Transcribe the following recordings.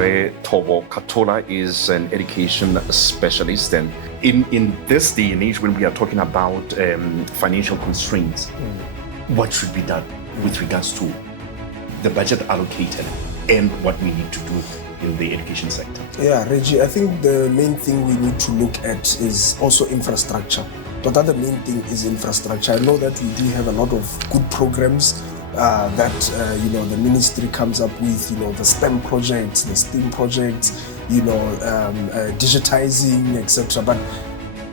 Thobo Khathola is an education specialist, and in this day and age when we are talking about financial constraints, what should be done with regards to the budget allocated and what we need to do in the education sector? Yeah, Reggie, I think the main thing we need to look at is also infrastructure. But the main thing is infrastructure. I know that we do have a lot of good programs that the ministry comes up with, the STEM projects, the STEAM projects, digitizing, etc. But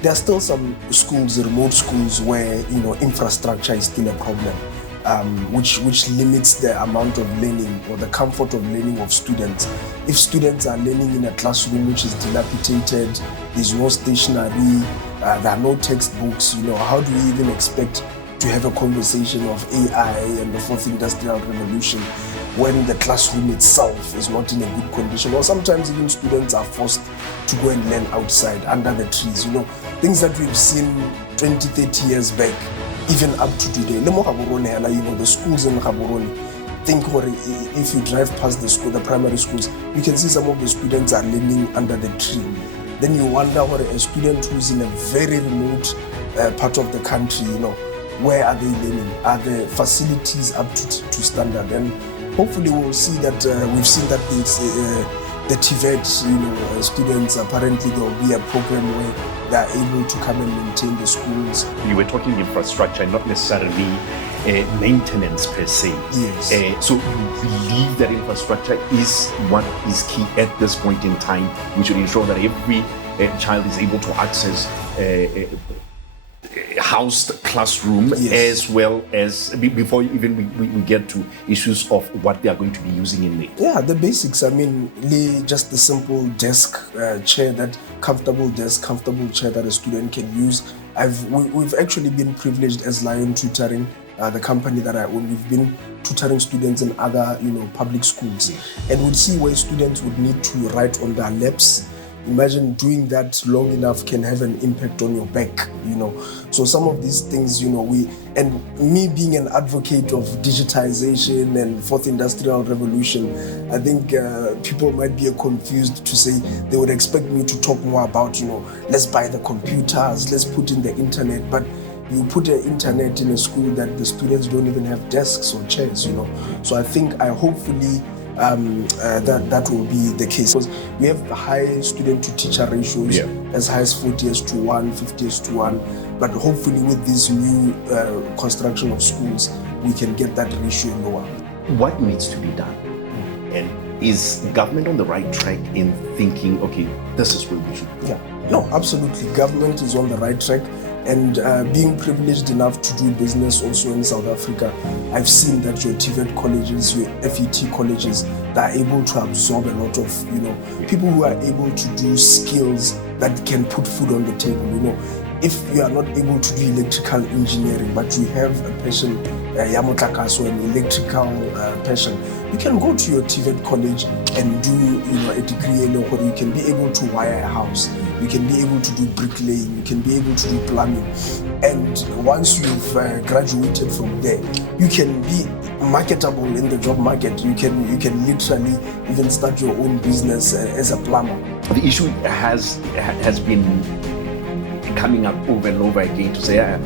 there are still some schools, remote schools, where infrastructure is still a problem, which limits the amount of learning or the comfort of learning of students. If students are learning in a classroom which is dilapidated, there's no stationery, there are no textbooks, how do we even expect to have a conversation of AI and the fourth industrial revolution when the classroom itself is not in a good condition? Or sometimes even students are forced to go and learn outside under the trees, things that we've seen 20, 30 years back, even up to today. The schools in Gaborone, think if you drive past the primary schools, you can see some of the students are learning under the tree. Then you wonder what a student who's in a very remote part of the country, where are they learning? Are the facilities up to standard? And hopefully we'll see that, we've seen that the TVET, students, apparently there will be a program where they are able to come and maintain the schools. You were talking infrastructure, not necessarily maintenance per se. Yes. So you believe that infrastructure is what is key at this point in time. We should ensure that every child is able to access a housed classroom, yes, as well as before even we get to issues of what they are going to be using in there. Yeah, the basics. I mean, just the simple desk, chair, that comfortable desk, comfortable chair that a student can use. We've actually been privileged as Lion Tutoring, the company that I own. We've been tutoring students in other, public schools, and we'd see where students would need to write on their laps. Imagine doing that long enough can have an impact on your back, So some of these things, and me being an advocate of digitization and fourth industrial revolution, I think people might be confused to say they would expect me to talk more about, let's buy the computers, let's put in the internet, but you put the internet in a school that the students don't even have desks or chairs, So I think hopefully that will be the case, because we have high student to teacher ratios, as high as 40:1, 50:1, but hopefully with this new construction of schools, we can get that ratio lower. What needs to be done? And is government on the right track in thinking, okay, this is where we should go? Yeah, no, absolutely. Government is on the right track. And being privileged enough to do business also in South Africa, I've seen that your TVET colleges, your FET colleges, they are able to absorb a lot of, people who are able to do skills that can put food on the table. If you are not able to do electrical engineering, but you have a passion, an electrical passion, you can go to your TVET college and do a degree where you can be able to wire a house, you can be able to do bricklaying, you can be able to do plumbing. And once you've graduated from there, you can be marketable in the job market. You can literally even start your own business as a plumber. The issue has been coming up over and over again to say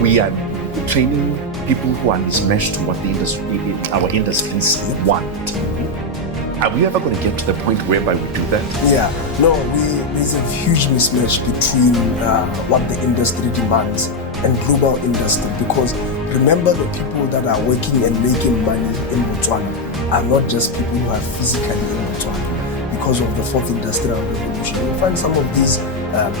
we are training people who are mismatched to what our industries want. Are we ever going to get to the point whereby we do that? Yeah, no, there's a huge mismatch between what the industry demands and global industry, because remember, the people that are working and making money in Botswana are not just people who are physically in Botswana. Because of the fourth industrial revolution, you'll find some of these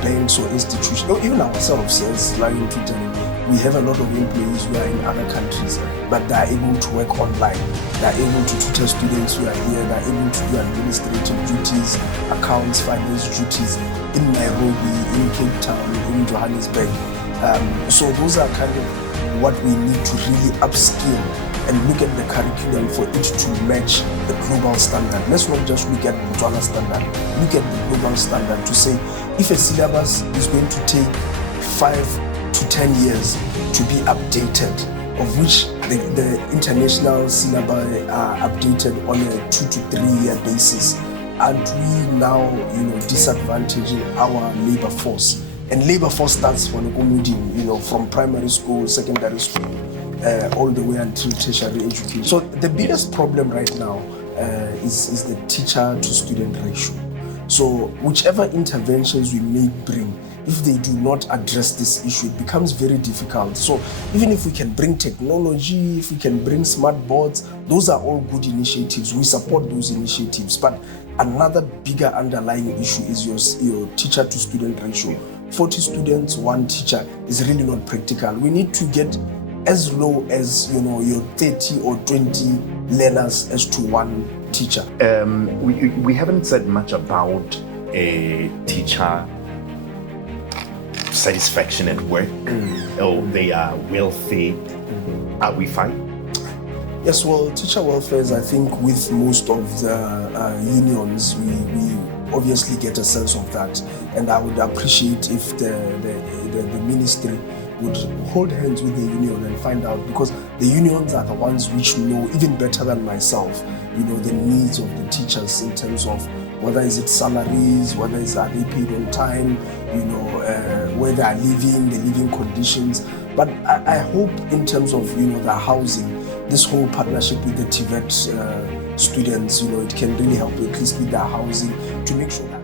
banks or institutions, even ourselves as Lion Tutoring, we have a lot of employees who are in other countries, but they are able to work online. They are able to tutor students who are here. They are able to do administrative duties, accounts, finance duties in Nairobi, in Cape Town, in Johannesburg. So those are kind of what we need to really upskill and look at the curriculum for it to match the global standard. Let's not just look at Botswana standard. Look at the global standard to say, if a syllabus is going to take 5 to 10 years to be updated, of which the international syllabi are updated on a 2 to 3 year basis, aren't we now, disadvantaging our labor force? And labor force starts from from primary school, secondary school, all the way until tertiary education. So the biggest problem right now is the teacher to student ratio. So whichever interventions we may bring, if they do not address this issue, it becomes very difficult. So even if we can bring technology, if we can bring smart boards, those are all good initiatives. We support those initiatives. But another bigger underlying issue is your teacher to student ratio. 40 students, 1 teacher is really not practical. We need to get as low as your 30 or 20 learners as to 1 teacher. We haven't said much about a teacher satisfaction at work. Oh, they are wealthy. Are we fine? Yes, well, teacher welfare is, I think, with most of the unions, we obviously get a sense of that. And I would appreciate if the ministry would hold hands with the union and find out, because the unions are the ones which know even better than myself, the needs of the teachers in terms of whether is it salaries, whether are they paid on time, where they are living, the living conditions. But I hope in terms of, the housing, this whole partnership with the TVET students, it can really help at least with their housing to make sure that